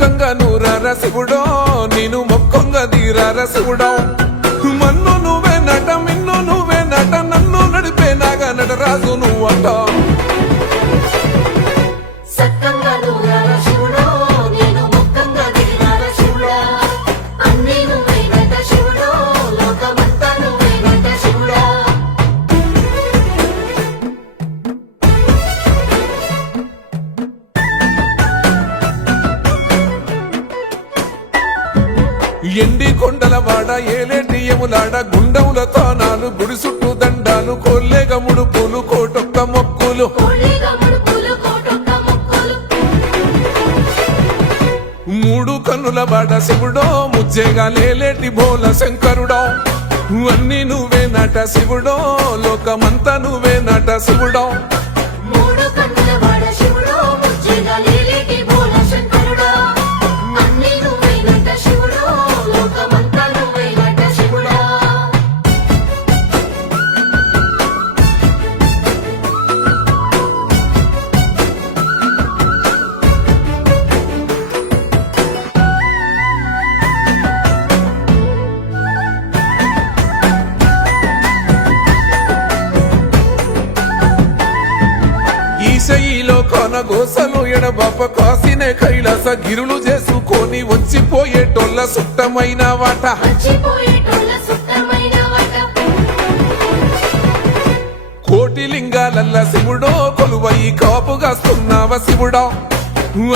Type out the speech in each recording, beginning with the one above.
సక్కంగా నూరార శివుడో నేను మొక్కంగా దీరార శివుడో మన్ను నువ్వే నట మిన్ను నువ్వే నట నన్ను నడిపే నాగా నటరాజు నువ్వట ఎండి కొండల వాడ ఏలేటి యములాడ గుండముల తానాలు గుడి చుట్టూ దండాలు కోల్లేగ ముడుపులు కోటొక్క మొక్కులు మూడు కన్నుల వాడ శివుడో ముజ్జేగా లేలేటి బోల శంకరుడో అన్ని నువ్వే నట శివుడో లోకమంతా నువ్వే నట శివుడో ఈశయిలో కొనగోసలు ఎడబాప కాసినే కైలాస గిరులు చేసుకొని వచ్చిపోయేటోళ్ళ సుట్టమైన వాట కోటి లింగాలల్ల శివుడో కొలువై కాపుగాస్తున్నావ శివుడో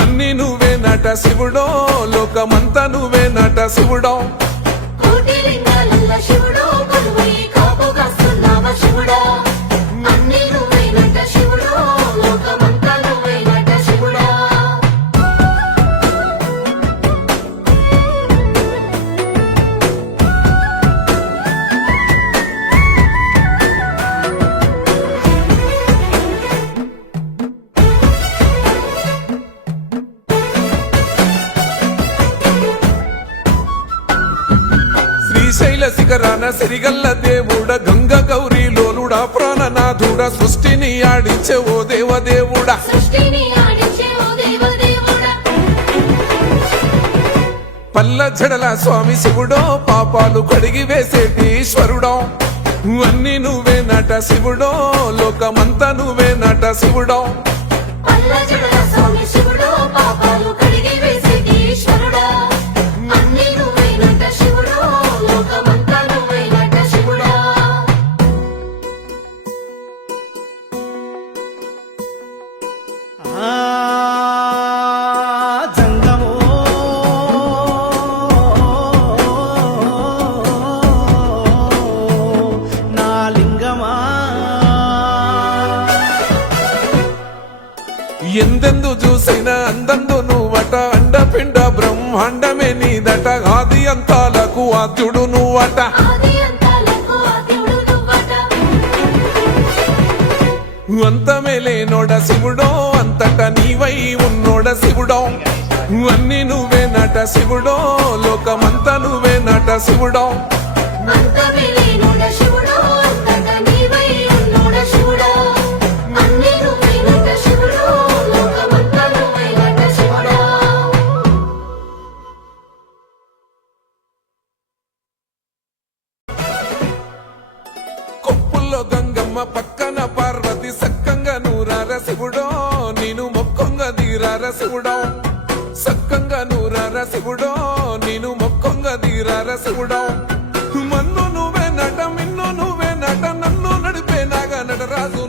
అన్ని నువ్వే నట శివుడో లోకమంతా నువ్వే నట శివుడో శ్రీశైల శిఖరాన సిరిగల్ల దేవుడ గంగ గౌరీ లోలుడా ప్రాణనాథుడ సృష్టిని ఆడించే ఓ దేవదేవుడా పల్ల జడల స్వామి శివుడో పాపాలు కడిగి వేసేటి ఈశ్వరుడో అన్ని నువ్వే నట శివుడో లోకమంతా నువ్వే నట శివుడో ఎందెందు చూసిన అందందు నువ్వట అండపిండ బ్రహ్మాండమే నీదట ఆది అంతాలకు ఆద్యుడు నువ్వట అంతమే లేనోడ శివుడో అంతట నీవై ఉన్నోడ శివుడో అన్ని నువ్వే నట శివుడో లోకమంతా నువ్వే నట శివుడో గంగమ్మ పక్కన పార్వతి సక్కంగా నూరార శివుడో నేను మొక్కంగా దీరార శివుడో సక్కంగా నూరార శివుడో నేను మొక్కంగా దీరార శివుడో మన్ను నువ్వే నట మిన్ను నువ్వే నట నన్ను నడిపే నాగా నటరాజు